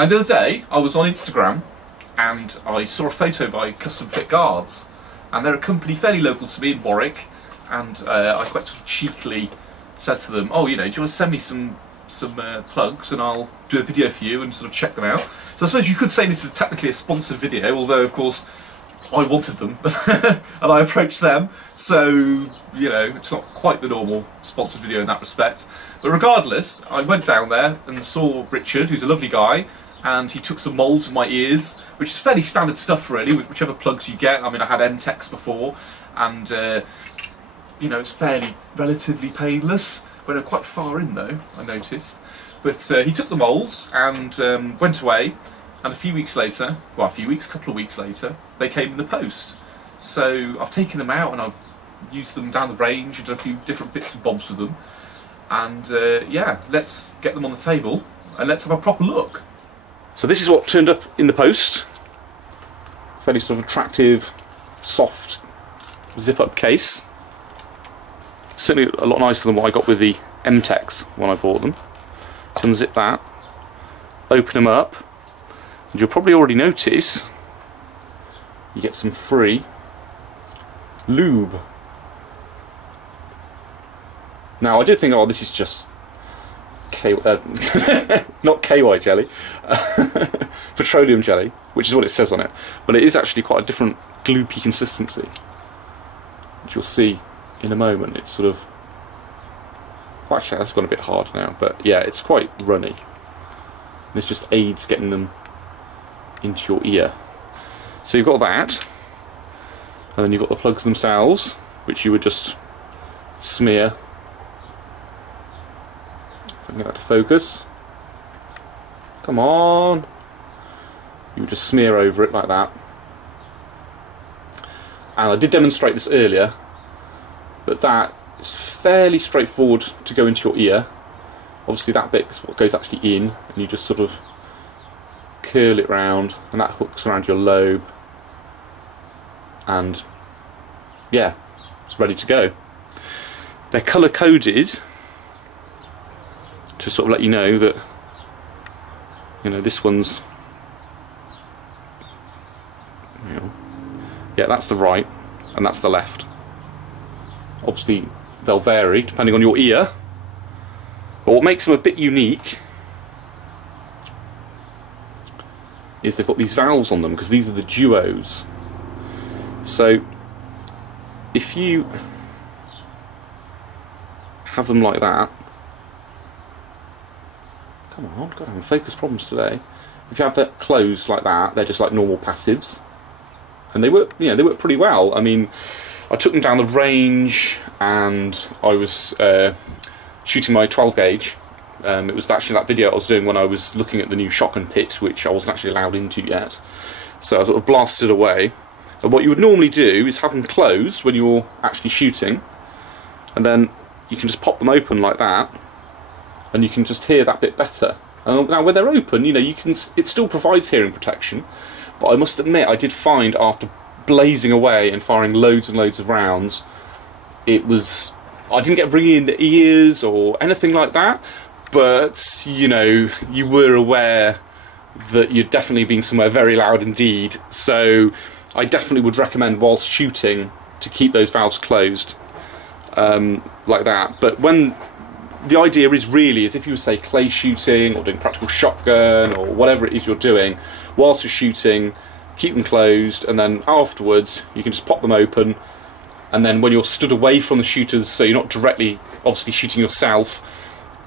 Now the other day I was on Instagram and I saw a photo by customfitguards, and they're a company fairly local to me in Warwick, and I quite sort of cheekily said to them, oh, you know, do you want to send me some plugs and I'll do a video for you and sort of check them out. So I suppose you could say this is technically a sponsored video, although of course I wanted them and I approached them, so you know, it's not quite the normal sponsored video in that respect. But regardless, I went down there and saw Richard, who's a lovely guy, and he took some moulds of my ears, which is fairly standard stuff really, whichever plugs you get. I mean, I had M-Tex before, and you know, it's relatively painless. Went quite far in though, I noticed. But he took the moulds and went away, and a few weeks later, well, a couple of weeks later, they came in the post. So I've taken them out and I've used them down the range and done a few different bits and bobs with them. And yeah, let's get them on the table and let's have a proper look. So this is what turned up in the post. Fairly sort of attractive, soft, zip-up case. Certainly a lot nicer than what I got with the M-Tex when I bought them. So unzip that, open them up, and you'll probably already notice you get some free lube. Now I did think, oh, this is just not KY jelly, petroleum jelly, which is what it says on it, but it is actually quite a different gloopy consistency, which you'll see in a moment. It's sort of, well, actually that's gone a bit hard now, but yeah, it's quite runny. This just aids getting them into your ear. So you've got that, and then you've got the plugs themselves, which you would just smear. If I can get that to focus. Come on! You would just smear over it like that. And I did demonstrate this earlier, but that is fairly straightforward to go into your ear. Obviously that bit is what goes actually in, and you just sort of curl it round, and that hooks around your lobe, and yeah, it's ready to go. They're colour coded to sort of let you know that, you know, this one's, you know, yeah, that's the right and that's the left. Obviously they'll vary depending on your ear, but what makes them a bit unique is they've got these valves on them, because these are the duos. So if you have them like that, come on, God, I'm having focus problems today. If you have that closed like that, they're just like normal passives, and they work, you know, they work pretty well. I mean, I took them down the range, and I was shooting my 12 gauge. It was actually that video I was doing when I was looking at the new shotgun pit, which I wasn't actually allowed into yet. So I sort of blasted away. And what you would normally do is have them closed when you're actually shooting, and then you can just pop them open like that, and you can just hear that bit better. Now when they're open, you know, you can, it still provides hearing protection, but I must admit I did find after blazing away and firing loads and loads of rounds, it was, I didn't get ringing in the ears or anything like that, but you know, you were aware that you'd definitely been somewhere very loud indeed. So I definitely would recommend whilst shooting to keep those valves closed, like that. But when the idea is really is if you were, say, clay shooting or doing practical shotgun or whatever it is you're doing, whilst you're shooting, keep them closed, and then afterwards you can just pop them open, and then when you're stood away from the shooters, so you're not directly obviously shooting yourself,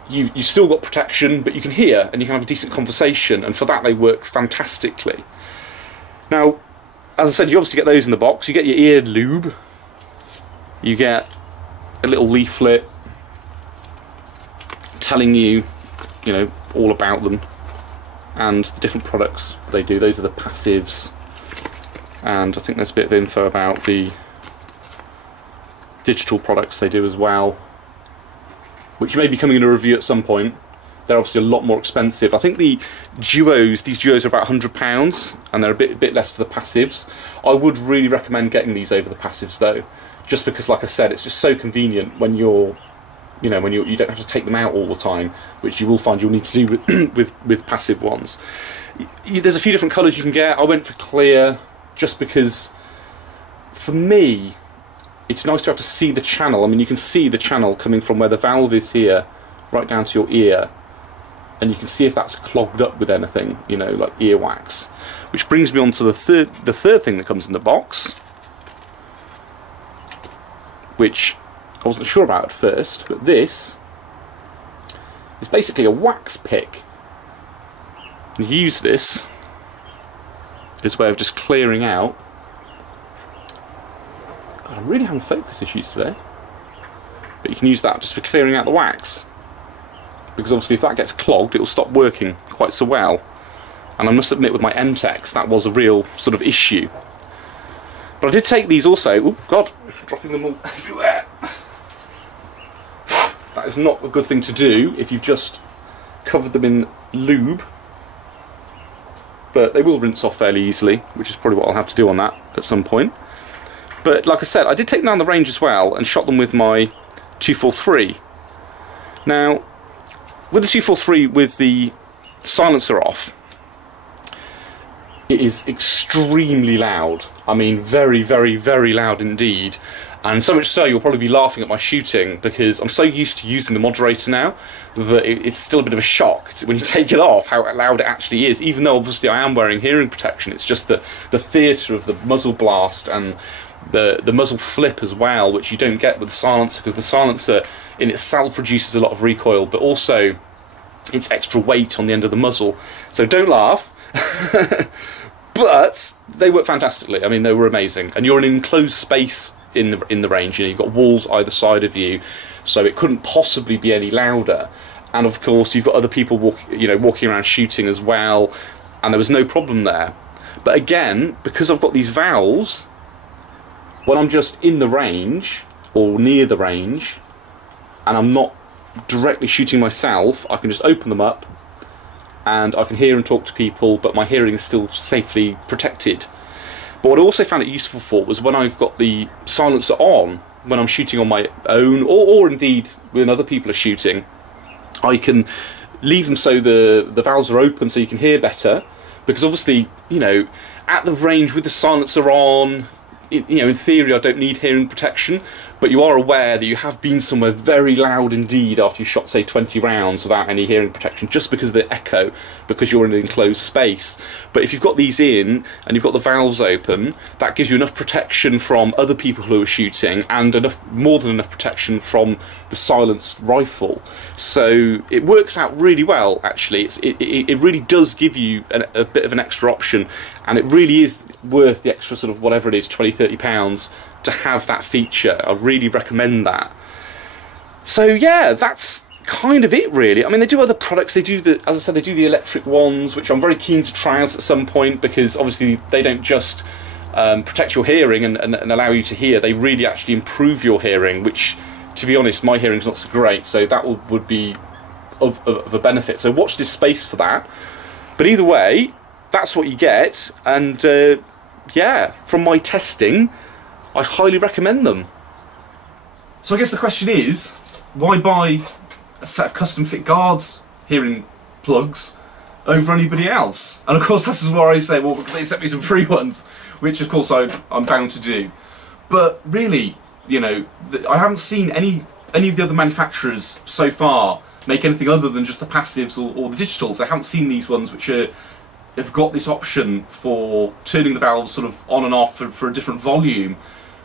you've still got protection, but you can hear and you can have a decent conversation, and for that they work fantastically. Now, as I said, you obviously get those in the box. You get your ear lube, you get a little leaflet telling you, you know, all about them and the different products they do. Those are the passives, and I think there's a bit of info about the digital products they do as well, which may be coming in a review at some point. They're obviously a lot more expensive. I think the duos, these duos are about £100, and they're a bit less for the passives. I would really recommend getting these over the passives though, just because, like I said, it's just so convenient when you're you know, when you don't have to take them out all the time, which you will find you'll need to do with passive ones. There's a few different colours you can get. I went for clear just because, for me, it's nice to have to see the channel. I mean, you can see the channel coming from where the valve is here, right down to your ear, and you can see if that's clogged up with anything, you know, like earwax. Which brings me on to the third thing that comes in the box, which I wasn't sure about at first, but this is basically a wax pick. You use this as a way of just clearing out. God, I'm really having focus issues today. But you can use that just for clearing out the wax, because obviously if that gets clogged, it will stop working quite so well. And I must admit, with my MTEX, that was a real sort of issue. But I did take these also. Oh God, dropping them all everywhere. That is not a good thing to do if you've just covered them in lube. But they will rinse off fairly easily, which is probably what I'll have to do on that at some point. But like I said, I did take them down the range as well and shot them with my 243. Now, with the 243 with the silencer off, it is extremely loud. I mean, very, very, very loud indeed. And so much so, you'll probably be laughing at my shooting, because I'm so used to using the moderator now that it's still a bit of a shock when you take it off how loud it actually is, even though obviously I am wearing hearing protection. It's just the theatre of the muzzle blast and the muzzle flip as well, which you don't get with the silencer, because the silencer in itself reduces a lot of recoil, but also it's extra weight on the end of the muzzle. So don't laugh. But they work fantastically. I mean, they were amazing. And you're in an enclosed space in the range. You know, you've got walls either side of you, so it couldn't possibly be any louder. And of course, you've got other people walking around shooting as well, and there was no problem there. But again, because I've got these valves, when I'm just in the range or near the range, and I'm not directly shooting myself, I can just open them up, and I can hear and talk to people, but my hearing is still safely protected. But what I also found it useful for was when I've got the silencer on, when I'm shooting on my own, or indeed when other people are shooting, I can leave them so the valves are open so you can hear better, because obviously, you know, at the range with the silencer on, you know, in theory I don't need hearing protection, but you are aware that you have been somewhere very loud indeed after you shot, say, 20 rounds without any hearing protection, just because of the echo, because you're in an enclosed space. But if you've got these in and you've got the valves open, that gives you enough protection from other people who are shooting, and more than enough protection from the silenced rifle. So it works out really well, actually. It really does give you a bit of an extra option, and it really is worth the extra sort of whatever it is, £20–30 to have that feature. I really recommend that. So yeah, that's kind of it really. I mean, they do other products. They do as I said, they do the electric ones, which I'm very keen to try out at some point, because obviously they don't just protect your hearing and allow you to hear. They really actually improve your hearing, which, to be honest, my hearing's not so great, so that would be of a benefit. So watch this space for that. But either way, that's what you get, and yeah, from my testing, I highly recommend them. So I guess the question is, why buy a set of custom fit guards hearing plugs over anybody else? And of course this is where I say, well, because they sent me some free ones, which of course I'm bound to do. But really, you know, I haven't seen any of the other manufacturers so far make anything other than just the passives or the digitals. I haven't seen these ones which have got this option for turning the valves sort of on and off for a different volume,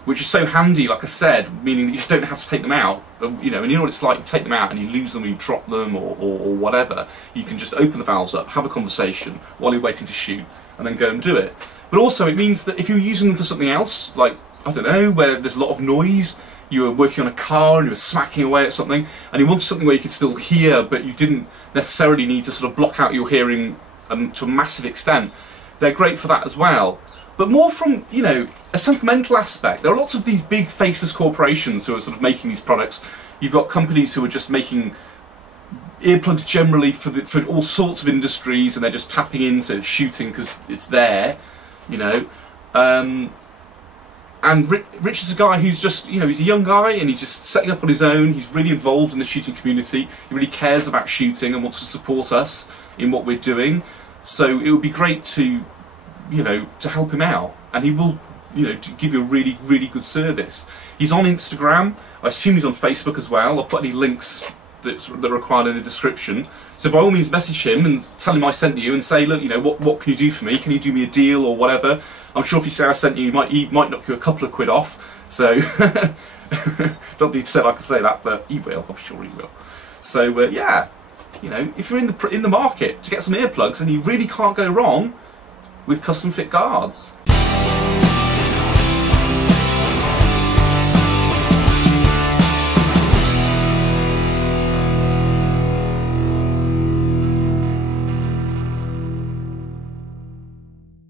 which is so handy, like I said, meaning that you just don't have to take them out. You know, and you know what it's like, you take them out and you lose them, or you drop them, or whatever. You can just open the valves up, have a conversation while you're waiting to shoot, and then go and do it. But also it means that if you're using them for something else, like, I don't know, where there's a lot of noise, you were working on a car and you were smacking away at something, and you wanted something where you could still hear, but you didn't necessarily need to sort of block out your hearing to a massive extent, they're great for that as well. But more from, you know, a sentimental aspect. There are lots of these big faceless corporations who are sort of making these products. You've got companies who are just making earplugs generally for all sorts of industries, and they're just tapping into shooting because it's there, you know. And And Rich is a guy who's just, you know, he's a young guy and he's just setting up on his own. He's really involved in the shooting community. He really cares about shooting and wants to support us in what we're doing. So it would be great to, you know, to help him out. And he will, you know, to give you a really, really good service. He's on Instagram. I assume he's on Facebook as well. I'll put any links that are required in the description. So by all means message him and tell him I sent you and say, look, you know, what can you do for me? Can you do me a deal or whatever? I'm sure if you say I sent you, he might knock you a couple of quid off. So, don't think he said I could say that, but he will. I'm sure he will. So yeah, you know, if you're in the market to get some earplugs, and you really can't go wrong with Custom Fit Guards.